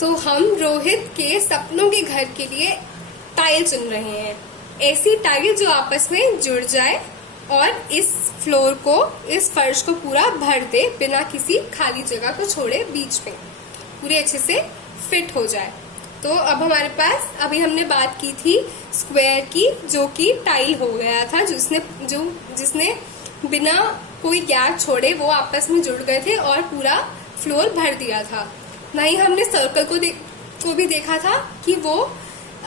तो हम रोहित के सपनों के घर के लिए टाइल चुन रहे हैं। ऐसी टाइल जो आपस में जुड़ जाए और इस फ्लोर को, इस फर्श को पूरा भर दे, बिना किसी खाली जगह को छोड़े, बीच में पूरे अच्छे से फिट हो जाए। तो अब हमारे पास, अभी हमने बात की थी स्क्वायर की, जो कि टाइल हो गया था, जिसने बिना कोई गैप छोड़े वो आपस में जुड़ गए थे और पूरा फ्लोर भर दिया था। वहीं हमने सर्कल को भी देखा था कि वो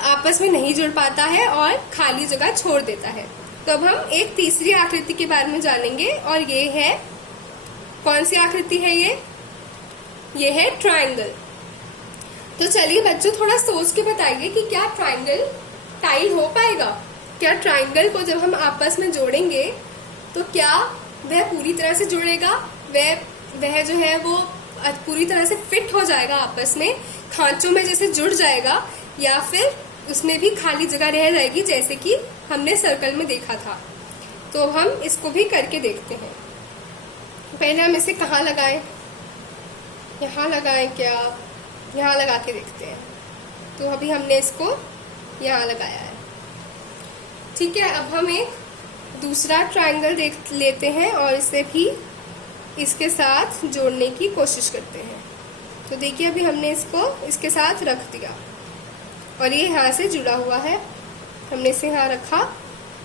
आपस में नहीं जुड़ पाता है और खाली जगह छोड़ देता है। तो अब हम एक तीसरी आकृति के बारे में जानेंगे, और ये है, कौन सी आकृति है ये है ट्रायंगल। तो चलिए बच्चों, थोड़ा सोच के बताइए कि क्या ट्रायंगल टाइल हो पाएगा? क्या ट्रायंगल को जब हम आपस में जोड़ेंगे तो क्या वह पूरी तरह से जुड़ेगा? वह जो है वो पूरी तरह से फिट हो जाएगा, आपस में खांचों में जैसे जुड़ जाएगा, या फिर उसमें भी खाली जगह रह जाएगी जैसे कि हमने सर्कल में देखा था? तो हम इसको भी करके देखते हैं। पहले हम इसे कहाँ लगाएं? यहाँ लगाएं क्या? यहाँ लगा के देखते हैं। तो अभी हमने इसको यहाँ लगाया है। ठीक है, अब हम एक दूसरा ट्रायंगल देख लेते हैं और इसे भी इसके साथ जोड़ने की कोशिश करते हैं। तो देखिए, अभी हमने इसको इसके साथ रख दिया और ये यहाँ से जुड़ा हुआ है। हमने इसे यहाँ रखा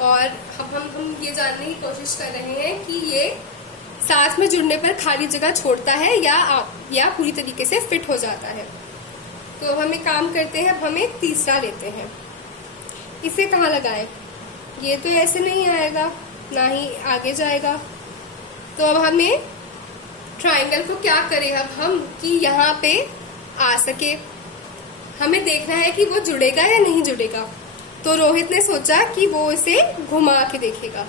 और अब हम ये जानने की कोशिश कर रहे हैं कि ये साथ में जुड़ने पर खाली जगह छोड़ता है या पूरी तरीके से फिट हो जाता है। तो अब हम एक काम करते हैं, अब हम एक तीसरा लेते हैं। इसे कहाँ लगाएं? ये तो ऐसे नहीं आएगा, ना ही आगे जाएगा। तो अब हमें ट्रायंगल को क्या करें अब हम कि यहाँ पे आ सके? हमें देखना है कि वो जुड़ेगा या नहीं जुड़ेगा। तो रोहित ने सोचा कि वो इसे घुमा के देखेगा।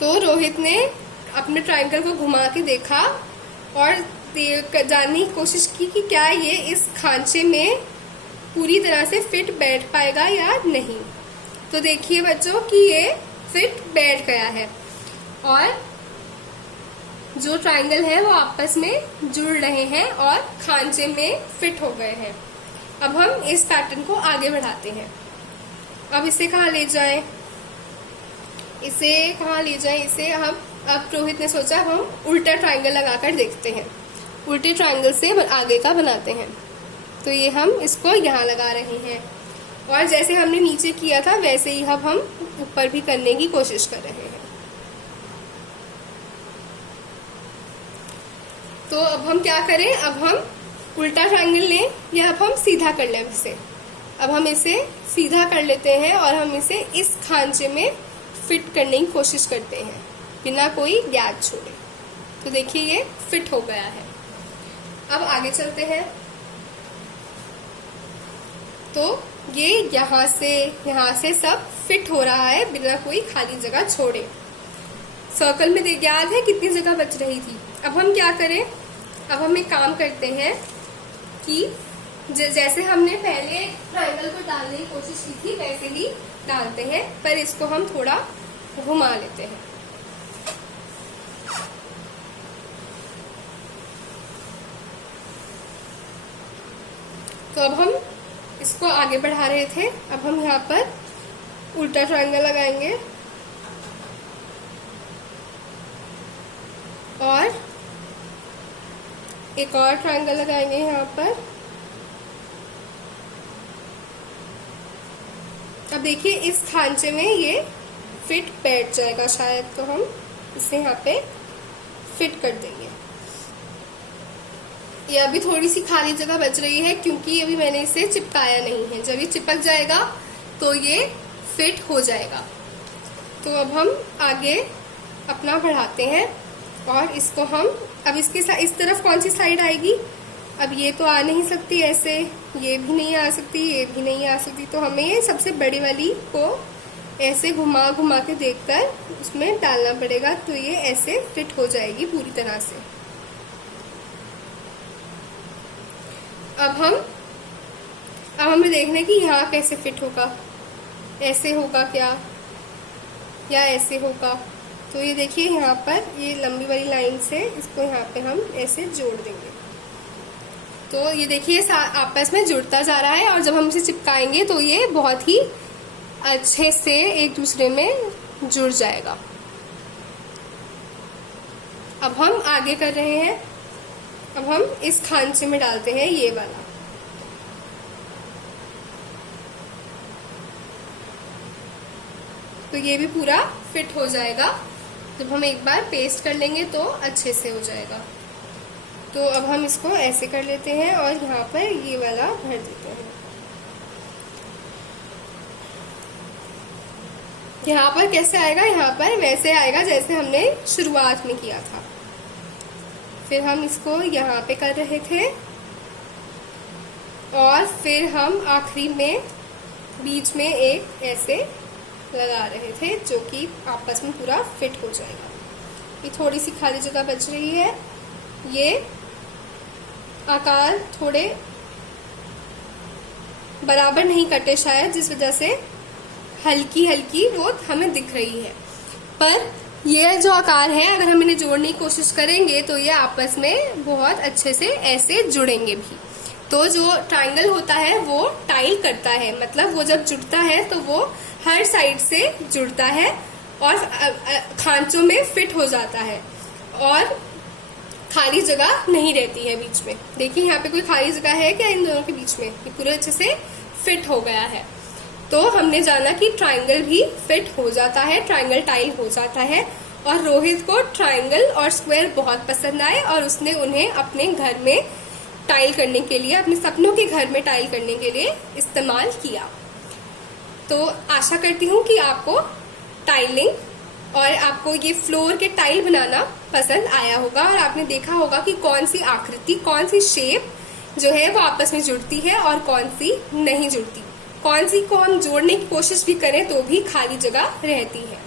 तो रोहित ने अपने ट्रायंगल को घुमा के देखा और जानने की कोशिश की कि क्या ये इस खांचे में पूरी तरह से फिट बैठ पाएगा या नहीं। तो देखिए बच्चों कि ये फिट बैठ गया है और जो ट्रायंगल है वो आपस में जुड़ रहे हैं और खांचे में फिट हो गए हैं। अब हम इस पैटर्न को आगे बढ़ाते हैं। अब इसे कहाँ ले जाएं? इसे हम, अब रोहित ने सोचा हम उल्टा ट्रायंगल लगाकर देखते हैं। उल्टे ट्रायंगल से आगे का बनाते हैं। तो ये हम इसको यहाँ लगा रहे हैं और जैसे हमने नीचे किया था वैसे ही अब हम ऊपर भी करने की कोशिश कर रहे हैं। तो अब हम क्या करें? अब हम उल्टा ट्रायंगल लें या अब हम सीधा कर लें इसे? अब हम इसे सीधा कर लेते हैं और हम इसे इस खांचे में फिट करने की कोशिश करते हैं बिना कोई गैप छोड़े। तो देखिए ये फिट हो गया है। अब आगे चलते हैं। तो ये यहाँ से सब फिट हो रहा है बिना कोई खाली जगह छोड़े। सर्कल में याद है कितनी जगह बच रही थी? अब हम क्या करें? अब हम एक काम करते हैं कि जैसे हमने पहले ट्रायंगल को डालने की कोशिश की थी वैसे ही डालते हैं, पर इसको हम थोड़ा घुमा लेते हैं। तो अब हम इसको आगे बढ़ा रहे थे। अब हम यहाँ पर उल्टा ट्रायंगल लगाएंगे और एक और ट्रायंगल लगाएंगे यहाँ पर। अब देखिए इस खांचे में ये फिट बैठ जाएगा शायद, तो हम इसे यहाँ पे फिट कर देंगे। ये अभी थोड़ी सी खाली जगह बच रही है क्योंकि अभी मैंने इसे चिपकाया नहीं है। जब ये चिपक जाएगा तो ये फिट हो जाएगा। तो अब हम आगे अपना बढ़ाते हैं और इसको हम, अब इसके इस तरफ कौन सी साइड आएगी? अब ये तो आ नहीं सकती ऐसे, ये भी नहीं आ सकती, ये भी नहीं आ सकती। तो हमें सबसे बड़ी वाली को ऐसे घुमा घुमा के देखकर उसमें डालना पड़ेगा। तो ये ऐसे फिट हो जाएगी पूरी तरह से। अब हमें देखना है कि यहाँ कैसे फिट होगा। ऐसे होगा क्या या ऐसे होगा? तो ये देखिए यहाँ पर ये लंबी वाली लाइन से इसको यहाँ पे हम ऐसे जोड़ देंगे। तो ये देखिए आपस में जुड़ता जा रहा है, और जब हम इसे चिपकाएंगे तो ये बहुत ही अच्छे से एक दूसरे में जुड़ जाएगा। अब हम आगे कर रहे हैं। अब हम इस खांचे में डालते हैं ये वाला। तो ये भी पूरा फिट हो जाएगा। जब हम एक बार पेस्ट कर लेंगे तो अच्छे से हो जाएगा। तो अब हम इसको ऐसे कर लेते हैं और यहाँ पर ये वाला भर देते हैं। यहाँ पर कैसे आएगा? यहाँ पर वैसे आएगा जैसे हमने शुरुआत में किया था। फिर हम इसको यहाँ पे कर रहे थे और फिर हम आखिरी में बीच में एक ऐसे लगा रहे थे जो कि आपस में पूरा फिट हो जाएगा। ये थोड़ी सी खाली जगह बच रही है। ये आकार थोड़े बराबर नहीं कटे शायद, जिस वजह से हल्की हल्की वो हमें दिख रही है। पर ये जो आकार है, अगर हम इन्हें जोड़ने की कोशिश करेंगे तो ये आपस में बहुत अच्छे से ऐसे जुड़ेंगे भी। तो जो ट्रायंगल होता है वो टाइल करता है, मतलब वो जब जुड़ता है तो वो हर साइड से जुड़ता है और खांचों में फिट हो जाता है और खाली जगह नहीं रहती है बीच में। देखिए यहाँ पे कोई खाली जगह है क्या इन दोनों के बीच में? ये पूरे अच्छे से फिट हो गया है। तो हमने जाना कि ट्रायंगल भी फिट हो जाता है, ट्रायंगल टाइल हो जाता है। और रोहित को ट्रायंगल और स्क्वायर बहुत पसंद आए और उसने उन्हें अपने घर में टाइल करने के लिए, अपने सपनों के घर में टाइल करने के लिए इस्तेमाल किया। तो आशा करती हूँ कि आपको टाइलिंग और आपको ये फ्लोर के टाइल बनाना पसंद आया होगा और आपने देखा होगा कि कौन सी आकृति, कौन सी शेप जो है वो आपस में जुड़ती है और कौन सी नहीं जुड़ती, कौन सी को हम जोड़ने की कोशिश भी करें तो भी खाली जगह रहती है।